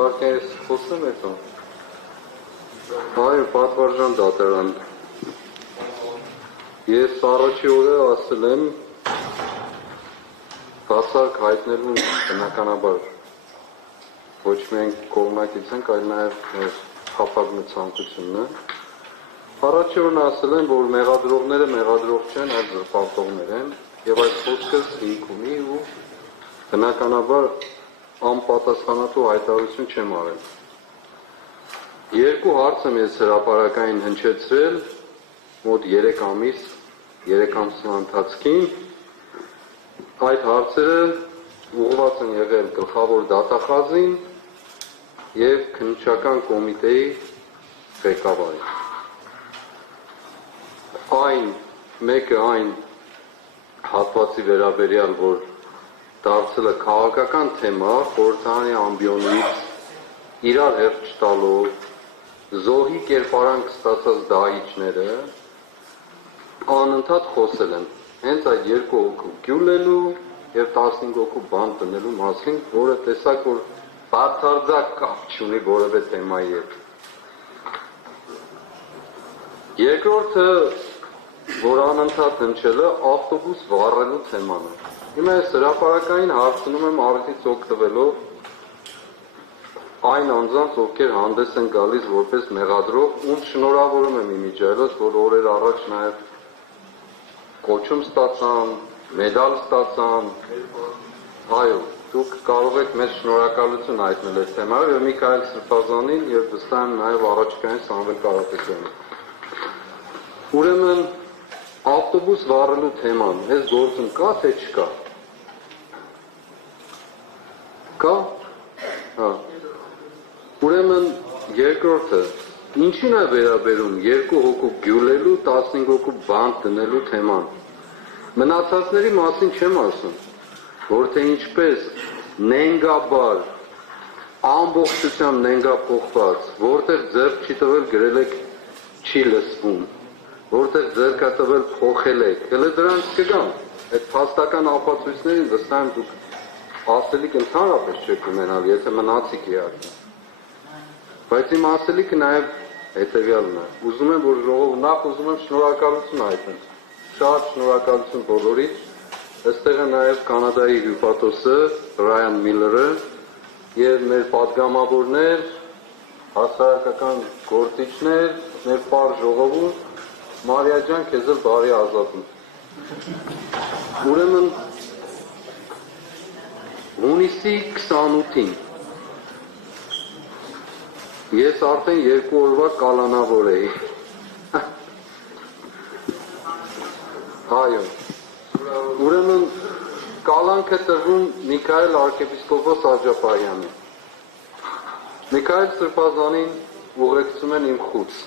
վարկես խոսեմ հետո։ Այո, պատվարժան դատարան։ Ես առաջի օրը ասել եմ բացառք հայտնելու բնականաբար ոչ միայն կողմնակից ենք, այլ նաև խափակնու ցանկությունն է։ Առաջի օրն ասել եմ, որ մեղադրողները մեղադրող չեն, այլ զրպարտողներ են, եւ այդ խոսքս հիմք ունի ու բնականաբար անպատասխանատու հայտարարություն չեմ արել։ Երկու հարց եմ ես հրապարակային հնչեցրել մոտ 3 ամսվա ընթացքին։ Այդ հարցերը ուղղված են եղել գլխավոր դատախազին եւ քննչական կոմիտեի ղեկավարին։ Մեկը այն հատվածի վերաբերյալ, որ դարձել է քաղաքական թեմա, խորհրդարանի ամբիոնից իրար հերթ չտալով, զոհի կերպարանք ստացած դահիճները անընդհատ խոսել են հենց այդ 2 հոգու գյուլելու եւ 15 հոգու բան տնելու մասին, որը տեսակ որ բացարձակ կապ չունի որևէ թեմայի հետ։ Երկրորդը, որ անընդհատ հնչել է, ավտոբուս վառելու թեման է։ Հիմա ես հրապարակային հարցնում եմ առիթից օգտվելով այն անձանց, ովքեր հանդես են գալիս որպես մեղադրող, ում շնորհավորում եմ իմիջիայլոց, որ օրեր առաջ նաև կոչում ստացան, մեդալ ստացան։ Այո, դուք կարող եք մեծ շնորհակալություն հայտնել այդ թեմայով եւ Միքայել Սրբազանին եւ վստահ եմ նաև առաջիկային Սամվել Կարապետյանին։ Ուրեմն ավտոբուս վառելու թեման, այս գործում կա թե չկա։ Կա։ Հա։ Ուրեմն երկրորդը, ինչին է վերաբերում 2 հոգու գյուլելու, 15 հոգու բանտ դնելու թեման։ Մնացածների մասին չեմ ասում, որ թե ինչպես նենգաբար, ամբողջությամբ նենգափոխված, որտեղ ձեռք չի տվել գրել եք չի լսվում, որտեղ ձեռք է տվել փոխել եք, հələ դրանց կգամ, այդ փաստական ապացույցներին վստահ եմ դուք ասելիք ընդհանրապես չեք ունենալ, եթե մնացիք իհարկե։ Բայց իմ ասելիքը նաև հետևյալն է։ Ուզում եմ, որ ժողովուրդ նախ ուզում եմ շնորհակալություն հայտնել։ Շատ շնորհակալություն բոլորիդ։ Այստեղ է նաև Կանադայի հյուպատոսը Ռայան Միլլերը եւ մեր պատգամավորներ, հասարակական գործիչներ, մեր պար ժողովուրդ, Մարիա ջան, քեզ էլ բարի ազատում։ Ուրեմն հունիսի 28-ին ես արդեն 2 օրվա կալանավոր էի։ Այո։ Ուրեմն կալանքը տրվում Միքայել arczepiskopos Աջապարյանին։ Միքայել Սրբազանին ուղեկցում են իմ խուց։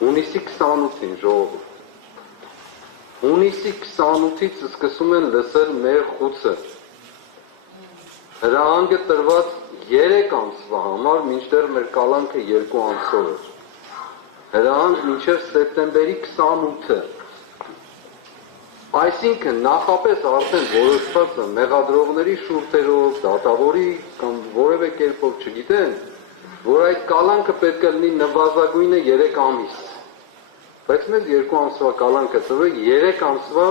Հունիսի 28-ին ժողովուրդ։ Հունիսի 28-ից սկսում են լսել մեր խուցը։ Հրահանգը տրված 3 ամսվա համար, մինչդեռ մեր կալանքը 2 ամսով էր։ Հրահանգ մինչև սեպտեմբերի 28-ը։ Այսինքն նախապես արդեն որոշված է մեղադրողների շուրթերով, դատավորի կամ որևէ կերպով չգիտեն, որ այդ կալանքը պետք է լինի նվազագույնը 3 ամիս։ Բայց մեզ 2 ամսվա կալանքը տվել 3 ամսվա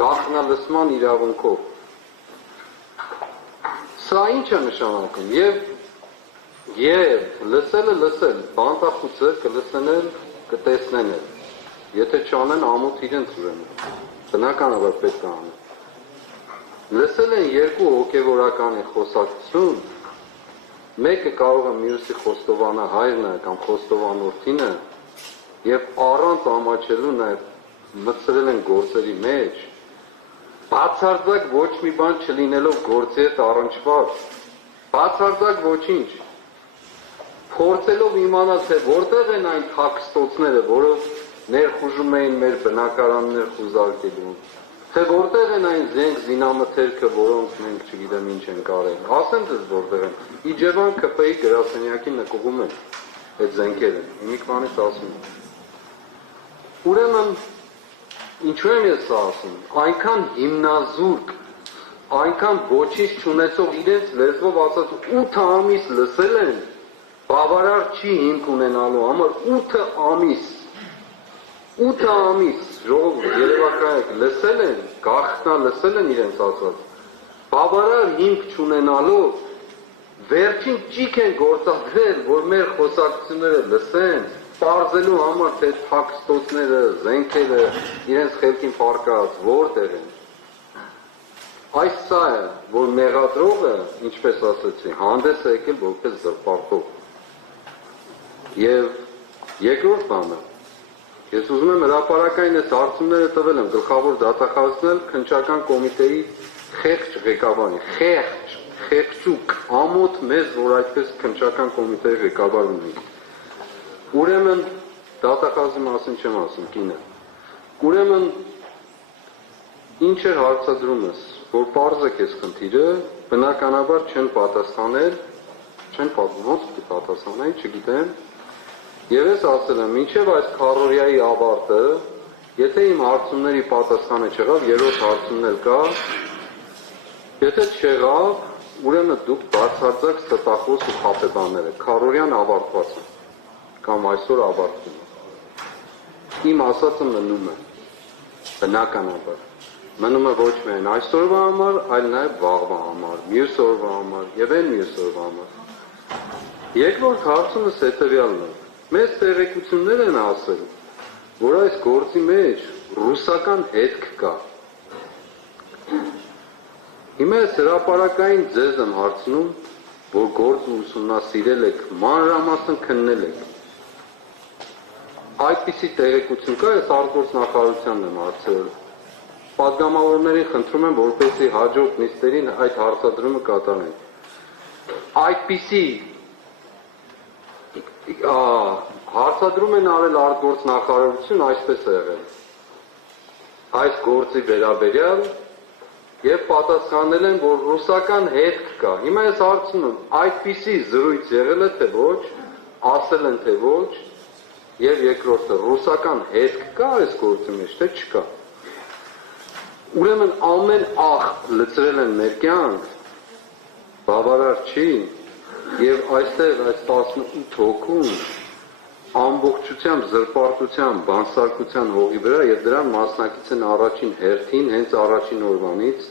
գաղտնալսման իրավունքով։ Սա ինչ է նշանակում, եւ լսել, բանտախուցը կլսեն էլ, կտեսնեն էլ, եթե չանեն ամոթ իրենց ուրեմն, բնականաբար պետք է անեն։ Լսել են 2 հոգևորականի խոսակցություն, մեկը կարող է մյուսի խոստովանը հայրն է կամ խոստովանորդինը, եւ առանց ամաչելու նաեւ մտցրել են գործերի մեջ, բացարձակ ոչ մի բան չլինելով գործի հետ առնչված, բացարձակ ոչինչ, փորձելով իմանալ, թե որտեղ են այն թաքստոցները, որով ներխուժում էին մեր բնակարաններ խուզարկելու, թե որտեղ են այն զենք զինամթերքը, որոնց մենք չգիտեմ ինչ են կարել, ասեմ ձեզ որտեղ են, Իջևան ԿՊ-ի գրասենյակի նկուղում են այդ զենքերը, իմիք բանից ասում եմ։ Ուրեմն, ինչու եմ ես սա ասում, այնքան հիմնազուրկ այնքան ոչինչ չունեցող իրենց լեզվով ասած 8 ամիս լսել են, բավարար չի հիմք ունենալու համար 8 ամիս 8 ամիս ժողովուրդ երևակայեք լսել են, գաղտնա լսել են իրենց ասած, բավարար հիմք չունենալով վերջին ճիք են գործադրել, որ մեր խոսակցությունները լսեն, պարզելու համար թե թաքստոցները, զենքերը իրենց խելքին պարկած որտեղ են։ Այս սա է, որ մեղադրողը, ինչպես ասացի, հանդես է եկել որպես զրպարտող։ Եվ երկրորդ բանը, ես ուզում եմ հրապարակային այս հարցումները տվել եմ գլխավոր դատախազնել քննչական կոմիտեի խեղճ ղեկավարին, խեղճուկ, ամոթ մեզ, որ այդպես քննչական կոմիտեի ղեկավար ունի։ Ուրեմն դատախազի մասին չեմ ասում, կինը։ Ուրեմն ինչ էր հարցադրումս, որ պարզեք այս խնդիրը, բնականաբար չեն պատասխանել, չեն ոնց պիտի պատասխանեն, չգիտեմ։ Եվ ես ասել եմ, մինչև այս քառորյայի ավարտը, եթե իմ հարցումների պատասխանը չեղավ, երրորդ հարցումն էլ կա, եթե չեղավ, ուրեմն դուք բացարձակ ստախոս ու խաբեբաներ եք, քառորյան ավարտված է, կամ այսօր ավարտվում է։ Իմ ասածը մնում է, բնականաբար, մնում է ոչ միայն այսօրվա համար, այլ նաև վաղվա համար, մյուս օրվա համար եւ այն մյուս օրվա համար։ Երկրորդ հարցումս հետեւյալն է։ Մեզ տեղեկություններ են ասել, որ այս գործի մեջ ռուսական հետք կա։ Հիմա ես հրապարակային ձեզ եմ հարցնում, որ գործը ուսումնասիրել եք, մանրամասն քննել եք։ Այդպիսի տեղեկություն կա, ես արտգործնախարարությանն եմ հարցրել։ Պատգամավորներին խնդրում եմ, որպեսզի հաջորդ նիստերին այդ հարցադրումը կատարեն։ Այդպիսի հարցադրում են արել արտգործնախարարություն, այսպես է եղել։ Այս գործի վերաբերյալ եւ պատասխանել են, որ ռուսական հետք կա։ Հիմա ես հարցնում եմ, այդպիսի զրույց եղել է թե ոչ, ասել են թե ոչ, եւ երկրորդը ռուսական հետք կա այս գործի մեջ, թե չկա։ Ուրեմն ամեն աղբ լցրել են մեր կյանք, բավարար չի, եւ այստեղ այս 18 հոգուն ամբողջությամբ զրպարտության, բանսարկության հողի վրա եւ դրան մասնակից են առաջին հերթին, հենց առաջին օրվանից,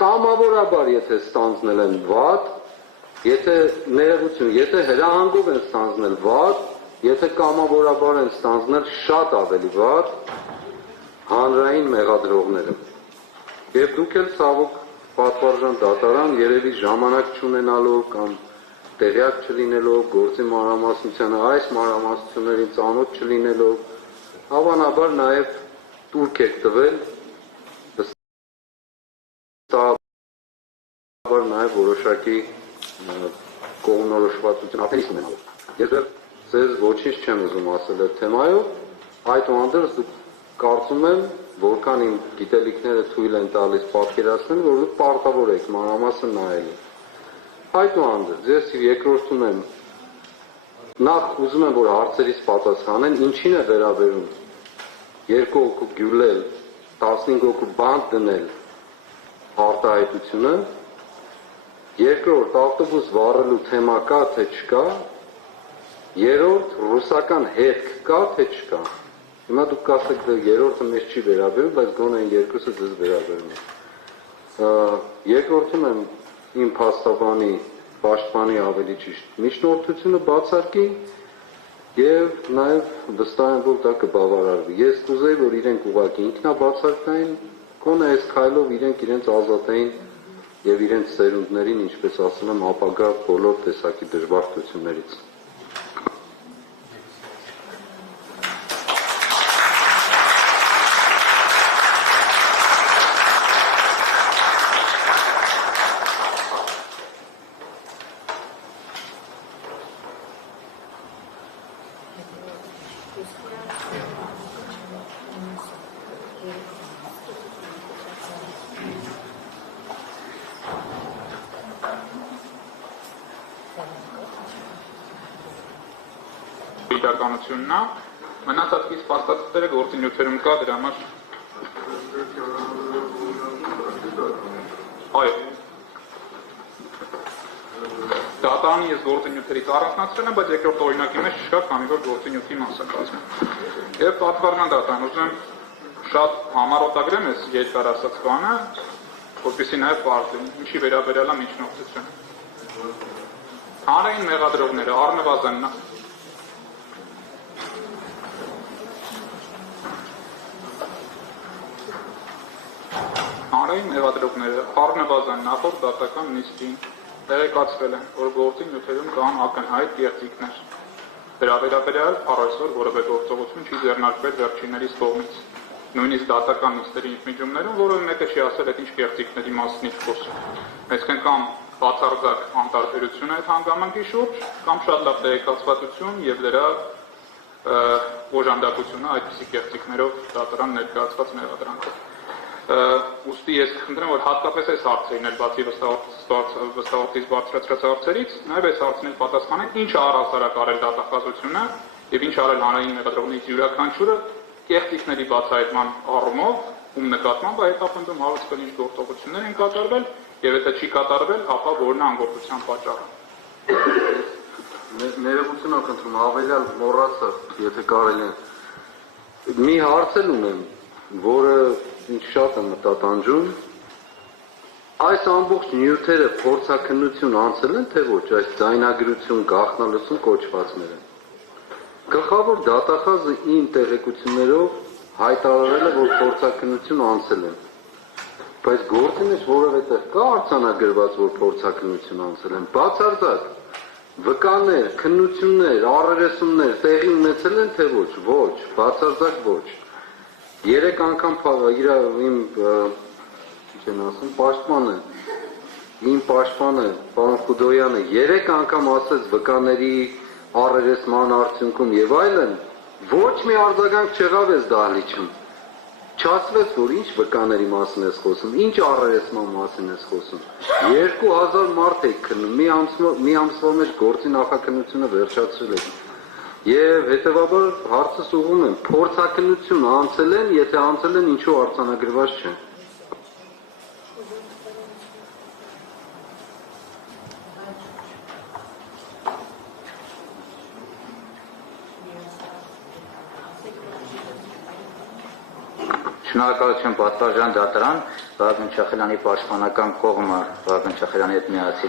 կամավորաբար եթե ստանձնել են վատ, եթե ներողություն, եթե հրահանգով են ստանձնել վատ, եթե կամավորաբար են ստանձնել շատ ավելի վատ հանրային մեղադրողները։ Եվ դուք էլ ցավոք պատվարժան դատարան երևի ժամանակ չունենալով կամ տեղյակ չլինելով գործի մանրամասնությանը, այս մանրամասնություններին ծանոթ չլինելով, հավանաբար նաև տուրք եք տվել, վստահաբար նաև որոշակի կողմնորոշվածություն ապրիս ունենալով։ Ես ձեզ ոչինչ չեմ ուզում ասել այդ թեմայով, այդուհանդերձ դուք կարծում եմ, որքան իմ գիտելիքները թույլ են տալիս պատկերացնել, որ դուք պարտավոր եք մանրամասն նայելու։ Այդուհանդերձ ես երկրորդում եմ, նախ ուզում եմ, որ հարցերից պատասխանեն, ինչին է վերաբերում 2 հոգու գյուլել, 15 հոգու բանտ դնել արտահայտությունը, երկրորդ ավտոբուս վառելու թեմա կա, թե չկա, երրորդ ռուսական հետք կա, թե չկա։ Հիմա դուք կասեք, երրորդը մեզ չի վերաբերում, բայց գոնե այն երկուսը ձեզ վերաբերում է։ Երկրորդում եմ իմ փաստաբանի, պաշտպանի ավելի ճիշտ միջնորդությունը բացարկի եւ նաեւ վստահ եմ, որ դա կբավարարվի։ Ես կուզեի, որ իրենք ուղղակի ինքնաբացարկային, գոնե այս քայլով իրենք իրենց ազատային եւ իրենց սերունդներին, ինչպես ասում եմ, ապագա բոլոր տեսակի դժբախտություններից։ իրականությունն է, մնացած իսկ փաստաթղթերը գործի նյութերում կա, դրա համար Այո։ Դատարանի ես գործնյութերից առանձնացրել եմ, բայց երկրորդ օրինակի մեջ չկա, քանի որ գործնյութի մասը կազմում։ Եվ պատվառնան դատարան, ուզում եմ շատ համառոտագրեմ ես երկար ասած բանը, որպեսզի նաև պարզ լինի, ինչի վերաբերյալ է միջնորդությունը։ Հանրային մեղադրողները առնվազն նախորդ դատական նիստին տեղեկացվել են, որ գործի նյութերում կան ակնհայտ կեղծիքներ։ Դրա վերաբերյալ առայժմ որևէ գործողություն չի ձեռնարկվել վերջիններիս կողմից։ Նույնիսկ դատական նիստերի ընդմիջումներում որևէ մեկը չի ասել այդ ինչ կեղծիքների մասին ինչ խոսում։ Այսինքն կամ բացարձակ անտարբերություն է այդ հանգամանքի շուրջ, կամ շատ լավ տեղեկացվածություն եւ դրա օժանդակությունը այդպիսի կեղծիքներով դատարան ներկայացված մեղադրանքով։ Ուստի ես կխնդրեմ, որ հատկապես այս հարցերին էլ բացի վստահորդից բարձրացրած հարցերից, նաև այս հարցին պատասխանենք, ինչ առհասարակ արել դատախազությունը եւ ինչ արել հանրային մեղադրողներից յուրաքանչյուրը կեղծիքների բացահայտման առումով, ում նկատմամբ այդ հետապնդում հավասար ինչ գործողություններ են կատարվել եւ եթե չի կատարվել, ապա որն է անգործության պատճառը։ Ներողություն եմ խնդրում, հավելյալ մոռացա, եթե կարելի է։ Մի հարց ունեմ, որը ինչ շատ եմ մտատանջում, այս ամբողջ նյութերը փորձաքննություն անցել են, թե ոչ, այս ձայնագրություն, գաղտնալսում կոչվածները։ Գլխավոր դատախազը իմ տեղեկություններով հայտարարել է, որ փորձաքննություն անցել են, բայց գործի մեջ որևէ տեղ կա արձանագրված, որ փորձաքննություն անցել են, բացարձակ վկաներ, քննություններ, առերեսումներ տեղի ունեցել են, թե ոչ, ոչ, բացարձակ ոչ։ 3 անգամ իմ պաշտպանը, պարոն Խուդոյանը 3 անգամ ասեց վկաների առերեսման արդյունքում եւ այլն, ոչ մի արձագանք չեղավ այս դահլիճում։ Չասվեց, որ ինչ վկաների մասին ես խոսում, ինչ առերեսման մասին ես խոսում։ 2000 մարդ եք քննում, մի ամսվա մեջ գործի նախաքննությունը վերջացրել եք։ Եվ հետևաբար հարցս ուղղում եմ, փորձաքննություն անցել են, եթե անցել են, ինչու արձանագրված չեն։ Շնորհակալություն պատվարժան դատարան, Վահագն Չախելյանի պաշտպանական կողմը Վահագն Չախելյանի հետ միասին